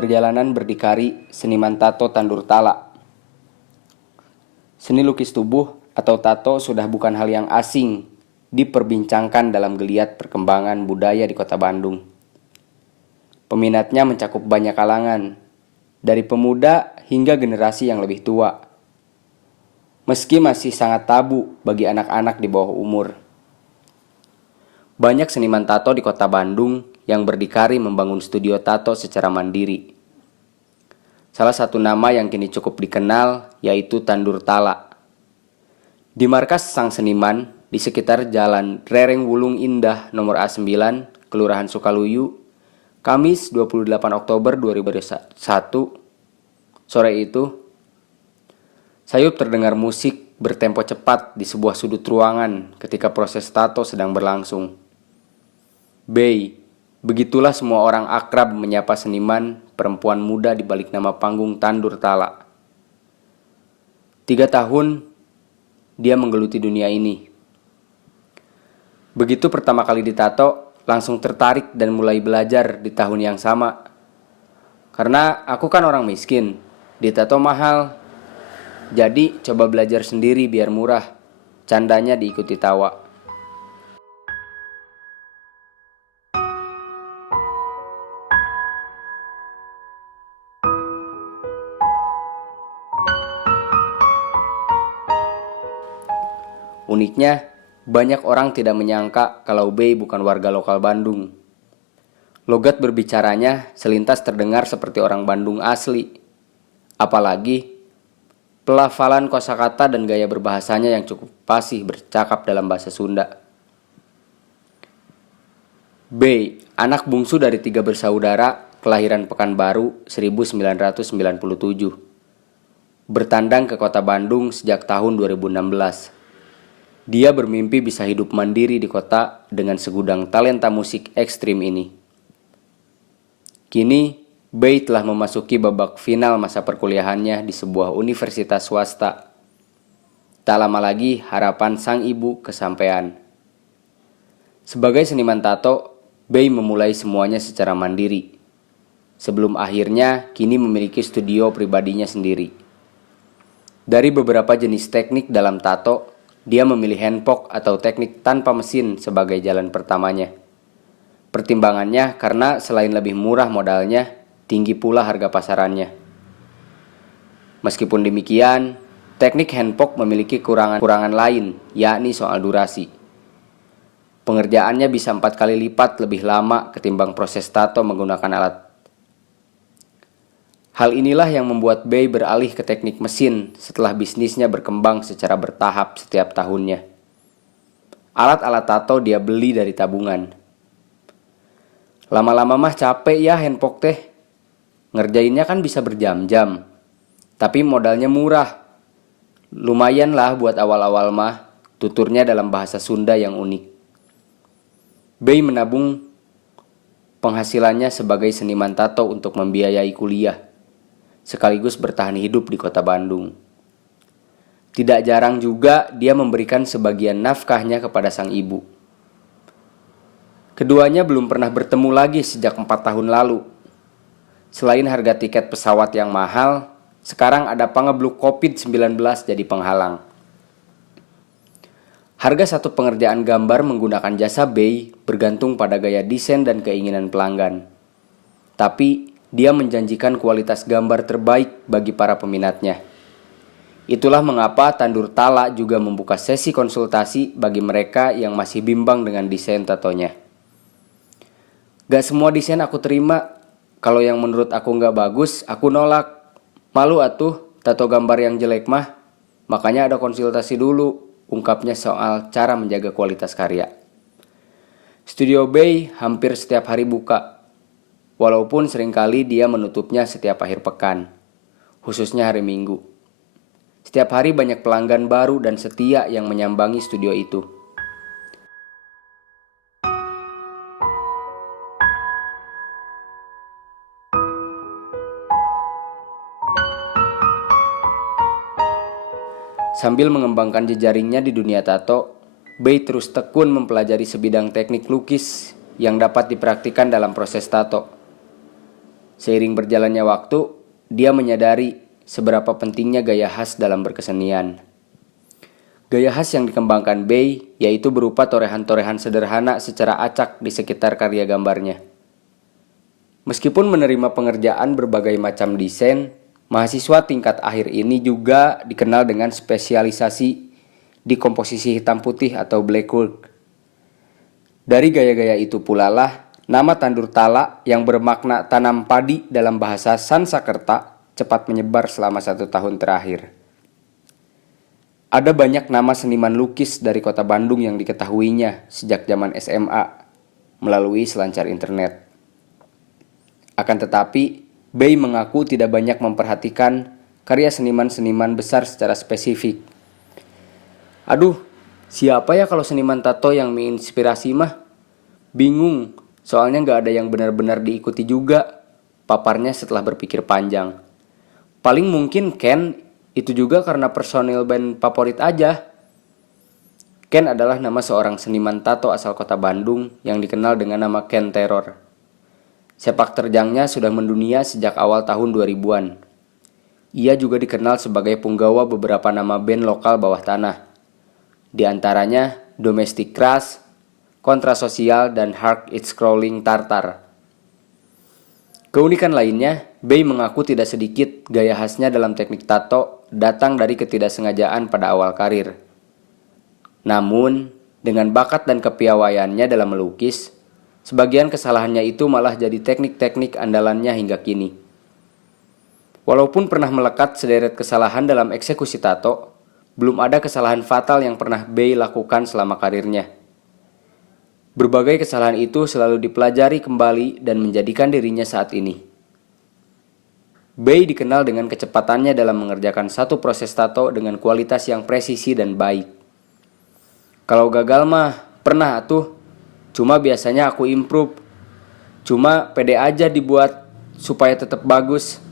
Perjalanan berdikari seniman tato Tandur Tala. Seni lukis tubuh atau tato sudah bukan hal yang asing diperbincangkan dalam geliat perkembangan budaya di Kota Bandung. Peminatnya mencakup banyak kalangan, dari pemuda hingga generasi yang lebih tua. Meski masih sangat tabu bagi anak-anak di bawah umur. Banyak seniman tato di Kota Bandung yang berdikari membangun studio tato secara mandiri. Salah satu nama yang kini cukup dikenal yaitu Tandur Tala. Di markas sang seniman di sekitar Jalan Rereng Wulung Indah nomor A9, Kelurahan Sukaluyu, Kamis 28 Oktober 2021, sore itu, sayup terdengar musik bertempo cepat di sebuah sudut ruangan ketika proses tato sedang berlangsung. Bey, begitulah semua orang akrab menyapa seniman perempuan muda di balik nama panggung Tandur Tala. 3 tahun dia menggeluti dunia ini. Begitu pertama kali ditato, langsung tertarik dan mulai belajar di tahun yang sama. Karena aku kan orang miskin, ditato mahal. Jadi coba belajar sendiri biar murah. Candanya diikuti tawa. Uniknya, banyak orang tidak menyangka kalau Bey bukan warga lokal Bandung. Logat berbicaranya selintas terdengar seperti orang Bandung asli. Apalagi, pelafalan kosakata dan gaya berbahasanya yang cukup fasih bercakap dalam bahasa Sunda. Bey, anak bungsu dari 3 bersaudara, kelahiran Pekanbaru 1997. Bertandang ke kota Bandung sejak tahun 2016. Dia bermimpi bisa hidup mandiri di kota dengan segudang talenta musik ekstrim ini. Kini, Bey telah memasuki babak final masa perkuliahannya di sebuah universitas swasta. Tak lama lagi harapan sang ibu kesampaian. Sebagai seniman tato, Bey memulai semuanya secara mandiri. Sebelum akhirnya kini memiliki studio pribadinya sendiri. Dari beberapa jenis teknik dalam tato, dia memilih handpoke atau teknik tanpa mesin sebagai jalan pertamanya. Pertimbangannya karena selain lebih murah modalnya, tinggi pula harga pasarannya. Meskipun demikian, teknik handpoke memiliki kekurangan lain, yakni soal durasi. Pengerjaannya bisa 4 kali lipat lebih lama ketimbang proses tato menggunakan alat. Hal inilah yang membuat Bey beralih ke teknik mesin setelah bisnisnya berkembang secara bertahap setiap tahunnya. Alat-alat tato dia beli dari tabungan. Lama-lama mah capek ya handpoke teh. Ngerjainnya kan bisa berjam-jam. Tapi modalnya murah. Lumayan lah buat awal-awal mah, tuturnya dalam bahasa Sunda yang unik. Bey menabung penghasilannya sebagai seniman tato untuk membiayai kuliah, sekaligus bertahan hidup di kota Bandung. Tidak jarang juga dia memberikan sebagian nafkahnya kepada sang ibu. Keduanya belum pernah bertemu lagi sejak 4 tahun lalu. Selain harga tiket pesawat yang mahal, sekarang ada pangebluk COVID-19 jadi penghalang. Harga satu pengerjaan gambar menggunakan jasa Bey bergantung pada gaya desain dan keinginan pelanggan. Tapi dia menjanjikan kualitas gambar terbaik bagi para peminatnya. Itulah mengapa Tandur Tala juga membuka sesi konsultasi bagi mereka yang masih bimbang dengan desain tatonya. Gak semua desain aku terima. Kalau yang menurut aku gak bagus, aku nolak. Malu atuh tato gambar yang jelek mah. Makanya ada konsultasi dulu, ungkapnya soal cara menjaga kualitas karya. Studio Bey hampir setiap hari buka. Walaupun seringkali dia menutupnya setiap akhir pekan, khususnya hari Minggu. Setiap hari banyak pelanggan baru dan setia yang menyambangi studio itu. Sambil mengembangkan jejaringnya di dunia tato, Bey terus tekun mempelajari sebidang teknik lukis yang dapat dipraktikkan dalam proses tato. Seiring berjalannya waktu, dia menyadari seberapa pentingnya gaya khas dalam berkesenian. Gaya khas yang dikembangkan Bay yaitu berupa torehan-torehan sederhana secara acak di sekitar karya gambarnya. Meskipun menerima pengerjaan berbagai macam desain, mahasiswa tingkat akhir ini juga dikenal dengan spesialisasi di komposisi hitam putih atau black work. Dari gaya-gaya itu pula lah nama tandur tala yang bermakna tanam padi dalam bahasa Sansakerta cepat menyebar selama 1 tahun terakhir. Ada banyak nama seniman lukis dari kota Bandung yang diketahuinya sejak zaman SMA melalui selancar internet. Akan tetapi, Bay mengaku tidak banyak memperhatikan karya seniman-seniman besar secara spesifik. Aduh, siapa ya kalau seniman tato yang menginspirasi mah? Bingung. Soalnya gak ada yang benar-benar diikuti juga, paparnya setelah berpikir panjang. Paling mungkin Ken, itu juga karena personil band favorit aja. Ken adalah nama seorang seniman tato asal kota Bandung yang dikenal dengan nama Ken Terror. Sepak terjangnya sudah mendunia sejak awal tahun 2000-an. Ia juga dikenal sebagai punggawa beberapa nama band lokal bawah tanah. Di antaranya Domestic Crush, Kontrasosial, dan Heart It's Crawling Tartar. Keunikan lainnya, Bay mengaku tidak sedikit gaya khasnya dalam teknik tato datang dari ketidaksengajaan pada awal karir. Namun, dengan bakat dan kepiawaiannya dalam melukis, sebagian kesalahannya itu malah jadi teknik-teknik andalannya hingga kini. Walaupun pernah melekat sederet kesalahan dalam eksekusi tato, belum ada kesalahan fatal yang pernah Bay lakukan selama karirnya. Berbagai kesalahan itu selalu dipelajari kembali dan menjadikan dirinya saat ini. Bay dikenal dengan kecepatannya dalam mengerjakan satu proses tato dengan kualitas yang presisi dan baik. Kalau gagal mah pernah atuh, cuma biasanya aku improve. Cuma pede aja dibuat supaya tetap bagus.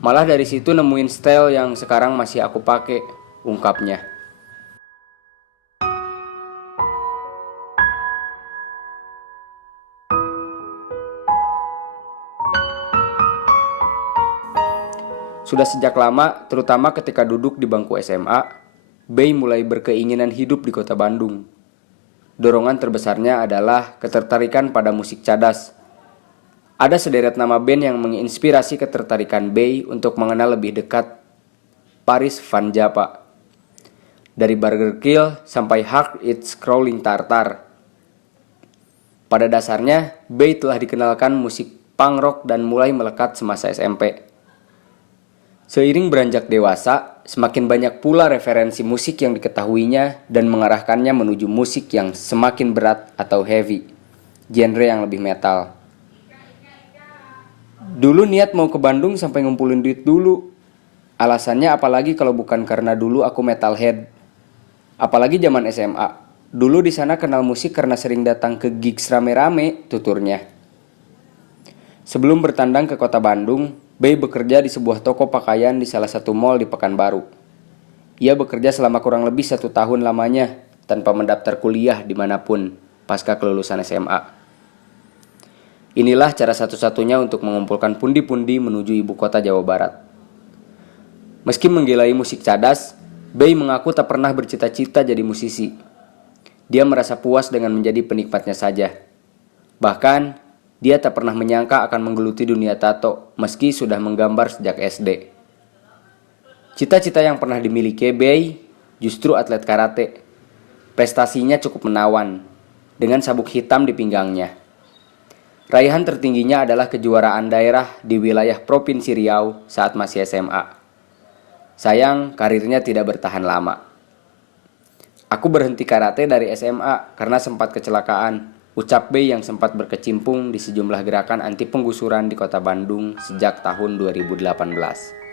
Malah dari situ nemuin style yang sekarang masih aku pakai, ungkapnya. Sudah sejak lama, terutama ketika duduk di bangku SMA, Bay mulai berkeinginan hidup di kota Bandung. Dorongan terbesarnya adalah ketertarikan pada musik cadas. Ada sederet nama band yang menginspirasi ketertarikan Bay untuk mengenal lebih dekat Paris Van Japa. Dari Burger Kill sampai Heart It's Crawling Tartar. Pada dasarnya, Bay telah dikenalkan musik punk rock dan mulai melekat semasa SMP. Seiring beranjak dewasa, semakin banyak pula referensi musik yang diketahuinya dan mengarahkannya menuju musik yang semakin berat atau heavy, genre yang lebih metal. Dulu niat mau ke Bandung sampai ngumpulin duit dulu. Alasannya apalagi kalau bukan karena dulu aku metalhead. Apalagi zaman SMA. Dulu di sana kenal musik karena sering datang ke gigs rame-rame, tuturnya. Sebelum bertandang ke kota Bandung, Bay bekerja di sebuah toko pakaian di salah satu mall di Pekanbaru. Ia bekerja selama kurang lebih 1 tahun lamanya tanpa mendaftar kuliah dimanapun pasca kelulusan SMA. Inilah cara satu-satunya untuk mengumpulkan pundi-pundi menuju ibu kota Jawa Barat. Meski menggilai musik cadas, Bay mengaku tak pernah bercita-cita jadi musisi. Dia merasa puas dengan menjadi penikmatnya saja. Bahkan, dia tak pernah menyangka akan menggeluti dunia tato meski sudah menggambar sejak SD. Cita-cita yang pernah dimiliki Bay justru atlet karate. Prestasinya cukup menawan, dengan sabuk hitam di pinggangnya. Raihan tertingginya adalah kejuaraan daerah di wilayah Provinsi Riau saat masih SMA. Sayang, karirnya tidak bertahan lama. Aku berhenti karate dari SMA karena sempat kecelakaan, ucap Bay yang sempat berkecimpung di sejumlah gerakan anti penggusuran di kota Bandung sejak tahun 2018.